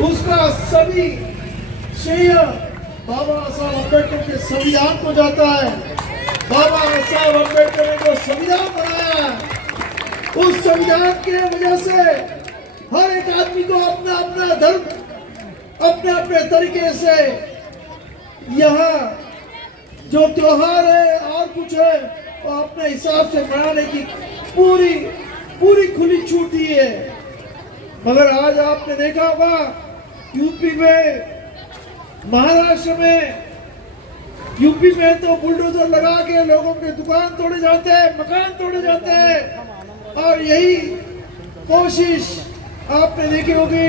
उसका सभी श्रेय बाबा साहब अम्बेडकर के संविधान को जाता है। बाबा साहब अम्बेडकर ने जो संविधान बनाया, उस संविधान की वजह से हर एक आदमी को अपना अपना धर्म अपने अपने तरीके से यहाँ जो त्योहार है और कुछ है वो अपने हिसाब से मनाने की पूरी पूरी खुली छूट दी है। मगर आज आपने देखा होगा यूपी में, महाराष्ट्र में, यूपी में तो बुलडोजर लगा के लोगों के दुकान तोड़े जाते हैं, मकान तोड़े जाते हैं। और यही कोशिश आपने देखी होगी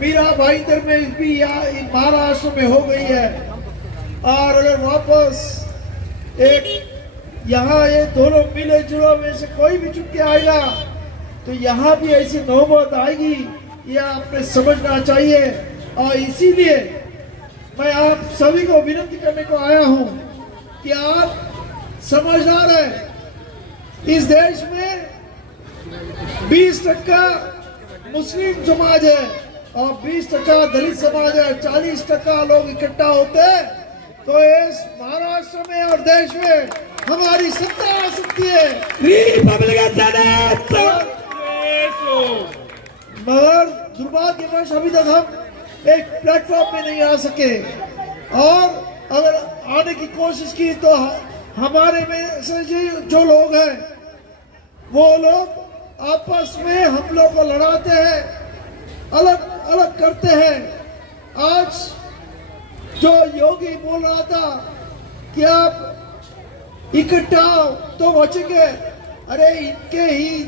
मीरा भाईंदर में भी महाराष्ट्र में हो गई है। और अगर वापस एक यहाँ ये दोनों मिले जुले में से कोई भी चुप के आएगा तो यहाँ भी ऐसी नौबत आएगी, यह आपने समझना चाहिए। और इसीलिए मैं आप सभी को विनती करने को आया हूँ कि आप समझदार हैं। इस देश में 20% मुस्लिम समाज है और 20% दलित समाज है। 40% लोग इकट्ठा होते हैं तो इस महाराष्ट्र में और देश में हमारी सत्ता आ सकती है। मगर दुर्भाग्यवश अभी तक हम एक प्लेटफॉर्म पे नहीं आ सके, और अगर आने की कोशिश की तो हमारे में से जो लोग हैं वो लोग आपस में हम लोग को लड़ाते हैं, अलग अलग करते हैं। आज जो योगी बोल रहा था कि आप इकट्ठा तो बचेंगे, अरे इनके ही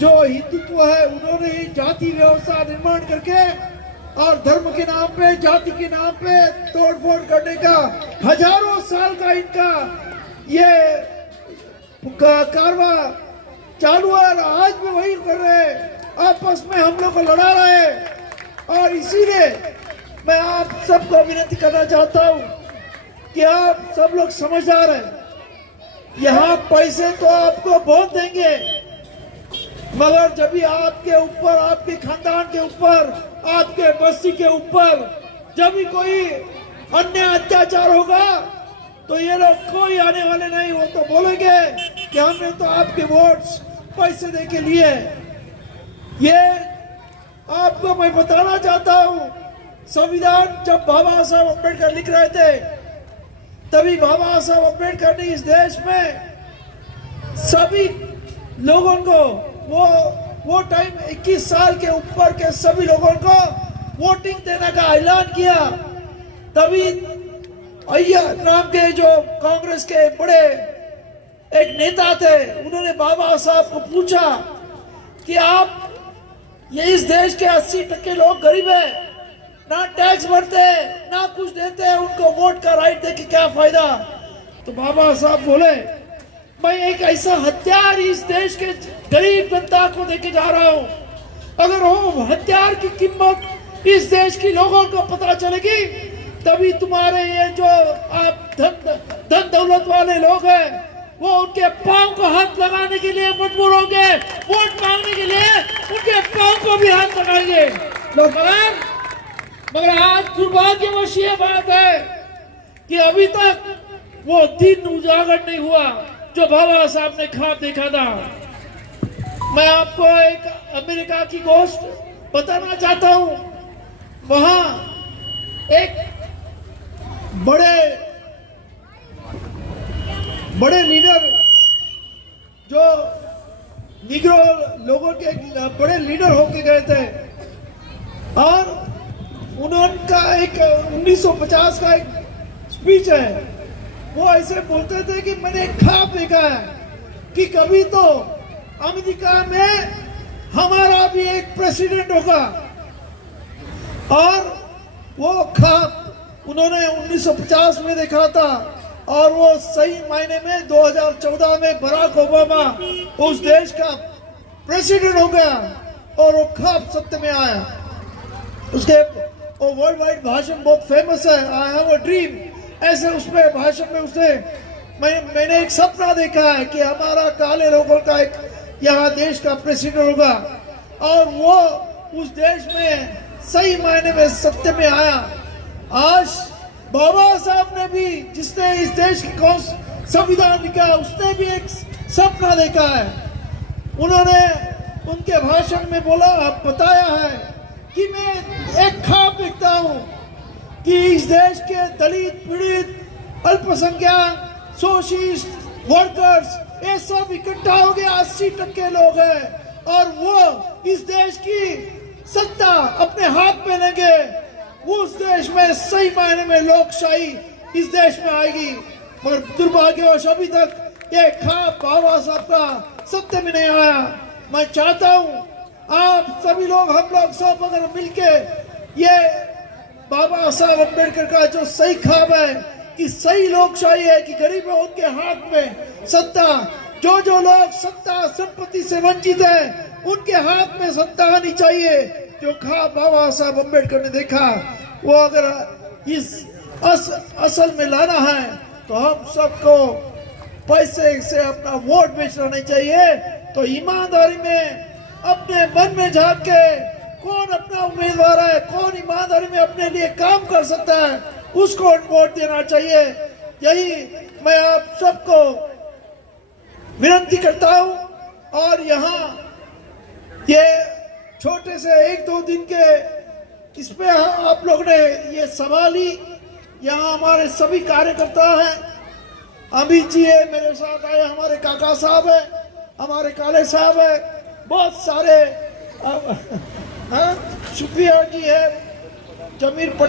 जो हिंदुत्व है उन्होंने ही जाति व्यवस्था निर्माण करके और धर्म के नाम पे, जाति के नाम पे तोड़फोड़ करने का हजारों साल का इनका ये कारवा चालू है और आज भी वही कर रहे हैं, आपस में हम लोग को लड़ा रहे हैं। और इसीलिए मैं आप सबको विनती करना चाहता हूँ कि आप सब लोग समझदार हैं। यहाँ पैसे तो आपको बहुत देंगे, मगर जब भी आपके ऊपर, आपके खानदान के ऊपर, आपके बस्ती के ऊपर जब भी कोई अन्य अत्याचार होगा तो ये लोग कोई आने वाले नहीं, वो तो बोलेंगे कि हमने तो आपके वोट्स पैसे दे के लिए। ये आपको मैं बताना चाहता हूँ, संविधान जब बाबा साहब अम्बेडकर लिख रहे थे तभी बाबा साहब अम्बेडकर ने इस देश में सभी लोगों को वो टाइम 21 साल के ऊपर के सभी लोगों को वोटिंग देने का ऐलान किया। तभी अय्यर नाम के जो कांग्रेस के बड़े एक नेता थे, उन्होंने बाबा साहब को पूछा कि आप ये इस देश के 80% लोग गरीब है, ना टैक्स भरते, ना कुछ देते, उनको वोट का राइट दे के क्या फायदा। तो बाबा साहब बोले, मैं एक ऐसा हथियार इस देश के गरीब जनता को देके जा रहा हूं, अगर वो हथियार की कीमत इस देश की लोगों को पता चलेगी तभी तुम्हारे ये जो आप धन दौलत वाले लोग हैं वो उनके पांव को हाथ लगाने के लिए मजबूर होंगे, वोट मांगने के लिए उनके पांव को भी हाथ लगाएंगे लोग। मगर आज दुर्भाग्यवश ये बात है कि अभी तक वो दिन उजागर नहीं हुआ जो बाबा साहब ने ख्वाब देखा था। मैं आपको एक अमेरिका की गोष्ट बताना चाहता हूं। वहां एक बड़े लीडर जो निग्रो लोगों के बड़े लीडर होके गए थे और उनका एक 1950 का एक स्पीच है, वो ऐसे बोलते थे कि मैंने एक ख्वाब देखा है कि कभी तो अमेरिका में हमारा भी एक प्रेसिडेंट होगा। और वो ख्वाब उन्होंने 1950 में देखा था और वो सही मायने में 2014 में बराक ओबामा उस देश का प्रेसिडेंट हो गया और वो ख्वाब सत्य में आया। उसके वो वर्ल्ड वाइड भाषण बहुत फेमस है, आई हैव अ ड्रीम, ऐसे उसमें भाषण में उसने मैंने एक सपना देखा है कि हमारा काले लोगों का एक यहाँ देश का प्रेसिडेंट होगा और वो उस देश में सही मायने में सत्य में आया। आज बाबा साहब ने भी, जिसने इस देश की संविधान लिखा, उसने भी एक सपना देखा है। उन्होंने उनके भाषण में बताया है कि मैं एक ख्वाब देखता हूं कि इस देश के दलित, पीड़ित, अल्पसंख्यक, सोशलिस्ट, वर्कर्स, ये सब इकट्ठा हो गए, 80% लोग हैं और वो इस देश की सत्ता अपने हाथ में लेंगे। उस देश में सही मायने में लोकशाही इस देश में आएगी। पर दुर्भाग्यवश अभी तक ये ख्वाब बाबा साहब का सत्य में नहीं आया। मैं चाहता हूं आप सभी लोग, हम लोग सब अगर मिलके ये बाबा साहब अम्बेडकर का जो सही ख्वाब है कि सही लोकशाही है, कि गरीबों उनके हाथ में सत्ता, जो लोग सत्ता संपत्ति से वंचित हैं उनके हाथ में सत्ता आनी चाहिए। जो ख्वाब बाबा साहब अम्बेडकर ने देखा वो अगर इस असल में लाना है तो हम सबको पैसे से अपना वोट बेचना नहीं चाहिए। तो ईमानदारी में अपने मन में झांक के कौन अपना उम्मीदवार है, कौन ईमानदारी में अपने लिए काम कर सकता है, उसको वोट देना चाहिए। यही मैं आप सबको विनती करता हूं। और यहाँ ये छोटे से 1-2 दिन के इसमें आप लोग ने ये सवाल ही, यहाँ हमारे सभी कार्यकर्ता हैं, अमित जी है, मेरे साथ आए हमारे काका साहब है, हमारे काले साहब है, बहुत सारे शुक्रिया जी है, जमीर पटेल